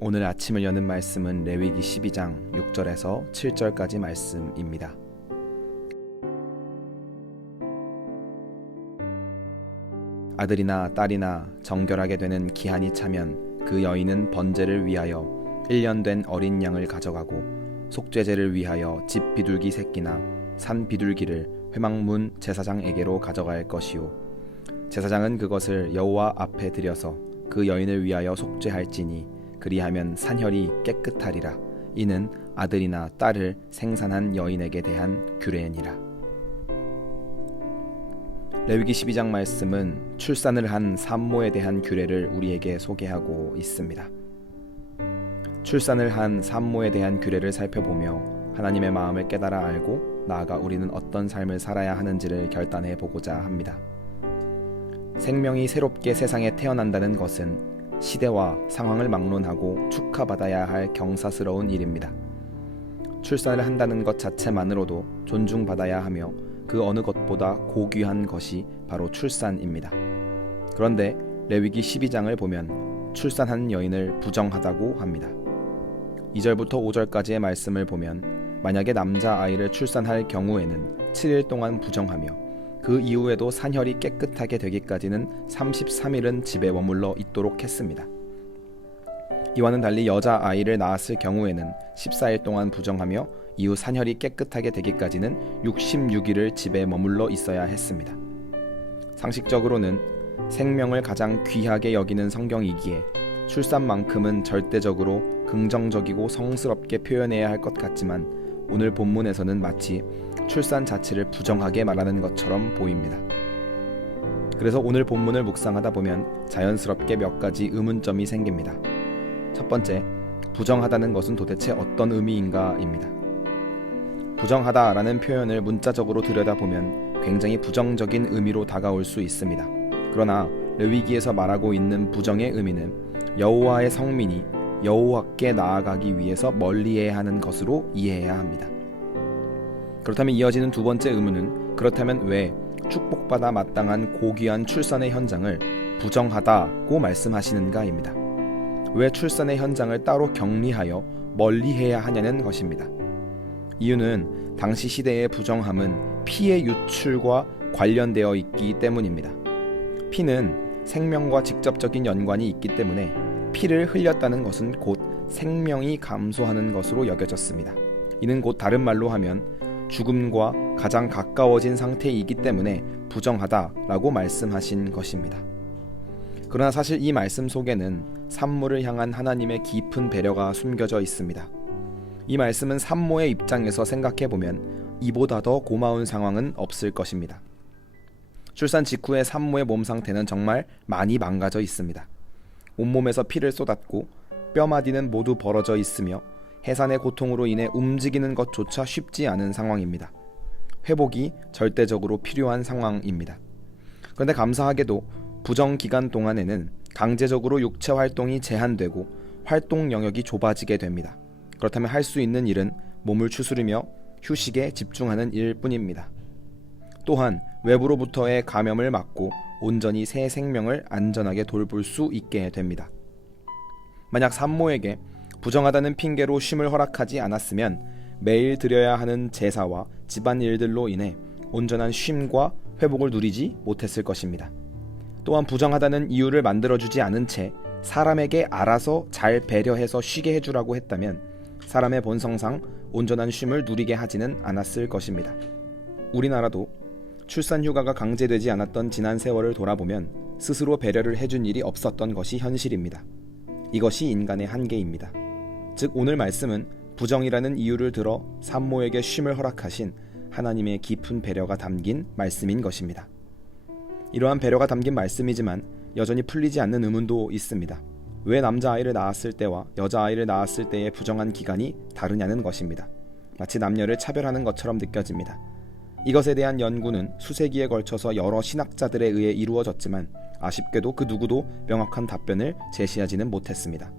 오늘 아침을 여는 말씀은 레위기 12장 6절에서 7절까지 말씀입니다. 아들이나 딸이나 정결하게 되는 기한이 차면 그 여인은 번제를 위하여 1년 된 어린 양을 가져가고 속죄제를 위하여 집 비둘기 새끼나 산 비둘기를 회막문 제사장에게로 가져갈 것이요 제사장은 그것을 여호와 앞에 드려서 그 여인을 위하여 속죄할지니 그리하면 산혈이 깨끗하리라. 이는 아들이나 딸을 생산한 여인에게 대한 규례니라. 레위기 12장 말씀은 출산을 한 산모에 대한 규례를 우리에게 소개하고 있습니다. 출산을 한 산모에 대한 규례를 살펴보며 하나님의 마음을 깨달아 알고 나아가 우리는 어떤 삶을 살아야 하는지를 결단해 보고자 합니다. 생명이 새롭게 세상에 태어난다는 것은 시대와 상황을 막론하고 축하받아야 할 경사스러운 일입니다. 출산을 한다는 것 자체만으로도 존중받아야 하며 그 어느 것보다 고귀한 것이 바로 출산입니다. 그런데 레위기 12장을 보면 출산한 여인을 부정하다고 합니다. 2절부터 5절까지의 말씀을 보면 만약에 남자아이를 출산할 경우에는 7일 동안 부정하며 그 이후에도 산혈이 깨끗하게 되기까지는 33일은 집에 머물러 있도록 했습니다. 이와는 달리 여자아이를 낳았을 경우에는 14일 동안 부정하며 이후 산혈이 깨끗하게 되기까지는 66일을 집에 머물러 있어야 했습니다. 상식적으로는 생명을 가장 귀하게 여기는 성경이기에 출산만큼은 절대적으로 긍정적이고 성스럽게 표현해야 할 것 같지만 오늘 본문에서는 마치 출산 자체를 부정하게 말하는 것처럼 보입니다. 그래서 오늘 본문을 묵상하다 보면 자연스럽게 몇 가지 의문점이 생깁니다. 첫 번째, 부정하다는 것은 도대체 어떤 의미인가입니다. 부정하다라는 표현을 문자적으로 들여다보면 굉장히 부정적인 의미로 다가올 수 있습니다. 그러나 레위기에서 말하고 있는 부정의 의미는 여호와의 성민이 여호와께 나아가기 위해서 멀리해야 하는 것으로 이해해야 합니다. 그렇다면 이어지는 두 번째 의문은 그렇다면 왜 축복받아 마땅한 고귀한 출산의 현장을 부정하다고 말씀하시는가입니다. 왜 출산의 현장을 따로 격리하여 멀리해야 하냐는 것입니다. 이유는 당시 시대의 부정함은 피의 유출과 관련되어 있기 때문입니다. 피는 생명과 직접적인 연관이 있기 때문에 피를 흘렸다는 것은 곧 생명이 감소하는 것으로 여겨졌습니다. 이는 곧 다른 말로 하면 죽음과 가장 가까워진 상태이기 때문에 부정하다라고 말씀하신 것입니다. 그러나 사실 이 말씀 속에는 산모를 향한 하나님의 깊은 배려가 숨겨져 있습니다. 이 말씀은 산모의 입장에서 생각해보면 이보다 더 고마운 상황은 없을 것입니다. 출산 직후의 산모의 몸 상태는 정말 많이 망가져 있습니다. 온몸에서 피를 쏟았고 뼈마디는 모두 벌어져 있으며 해산의 고통으로 인해 움직이는 것조차 쉽지 않은 상황입니다. 회복이 절대적으로 필요한 상황입니다. 그런데 감사하게도 부정 기간 동안에는 강제적으로 육체 활동이 제한되고 활동 영역이 좁아지게 됩니다. 그렇다면 할 수 있는 일은 몸을 추스르며 휴식에 집중하는 일뿐입니다. 또한 외부로부터의 감염을 막고 온전히 새 생명을 안전하게 돌볼 수 있게 됩니다. 만약 산모에게 부정하다는 핑계로 쉼을 허락하지 않았으면 매일 드려야 하는 제사와 집안일들로 인해 온전한 쉼과 회복을 누리지 못했을 것입니다. 또한 부정하다는 이유를 만들어주지 않은 채 사람에게 알아서 잘 배려해서 쉬게 해주라고 했다면 사람의 본성상 온전한 쉼을 누리게 하지는 않았을 것입니다. 우리나라도 출산 휴가가 강제되지 않았던 지난 세월을 돌아보면 스스로 배려를 해준 일이 없었던 것이 현실입니다. 이것이 인간의 한계입니다. 즉 오늘 말씀은 부정이라는 이유를 들어 산모에게 쉼을 허락하신 하나님의 깊은 배려가 담긴 말씀인 것입니다. 이러한 배려가 담긴 말씀이지만 여전히 풀리지 않는 의문도 있습니다. 왜 남자아이를 낳았을 때와 여자아이를 낳았을 때의 부정한 기간이 다르냐는 것입니다. 마치 남녀를 차별하는 것처럼 느껴집니다. 이것에 대한 연구는 수세기에 걸쳐서 여러 신학자들에 의해 이루어졌지만 아쉽게도 그 누구도 명확한 답변을 제시하지는 못했습니다.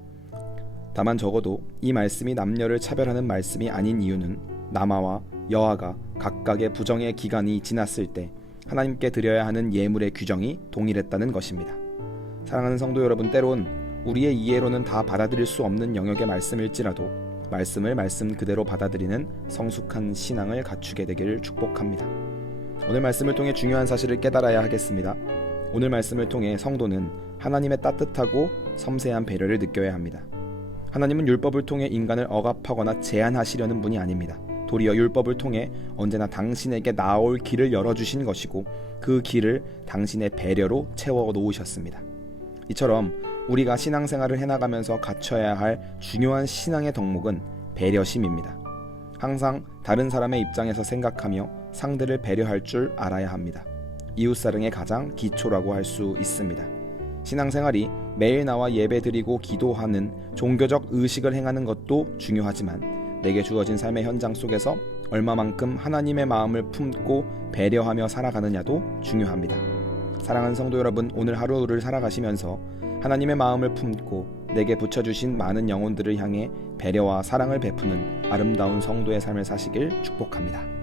다만 적어도 이 말씀이 남녀를 차별하는 말씀이 아닌 이유는 남아와 여아가 각각의 부정의 기간이 지났을 때 하나님께 드려야 하는 예물의 규정이 동일했다는 것입니다. 사랑하는 성도 여러분, 때론 우리의 이해로는 다 받아들일 수 없는 영역의 말씀일지라도 말씀을 말씀 그대로 받아들이는 성숙한 신앙을 갖추게 되기를 축복합니다. 오늘 말씀을 통해 중요한 사실을 깨달아야 하겠습니다. 오늘 말씀을 통해 성도는 하나님의 따뜻하고 섬세한 배려를 느껴야 합니다. 하나님은 율법을 통해 인간을 억압하거나 제한하시려는 분이 아닙니다. 도리어 율법을 통해 언제나 당신에게 나아올 길을 열어주신 것이고 그 길을 당신의 배려로 채워 놓으셨습니다. 이처럼 우리가 신앙생활을 해나가면서 갖춰야 할 중요한 신앙의 덕목은 배려심입니다. 항상 다른 사람의 입장에서 생각하며 상대를 배려할 줄 알아야 합니다. 이웃사랑의 가장 기초라고 할 수 있습니다. 신앙생활이 매일 나와 예배드리고 기도하는 종교적 의식을 행하는 것도 중요하지만 내게 주어진 삶의 현장 속에서 얼마만큼 하나님의 마음을 품고 배려하며 살아가느냐도 중요합니다. 사랑하는 성도 여러분, 오늘 하루를 살아가시면서 하나님의 마음을 품고 내게 붙여주신 많은 영혼들을 향해 배려와 사랑을 베푸는 아름다운 성도의 삶을 사시길 축복합니다.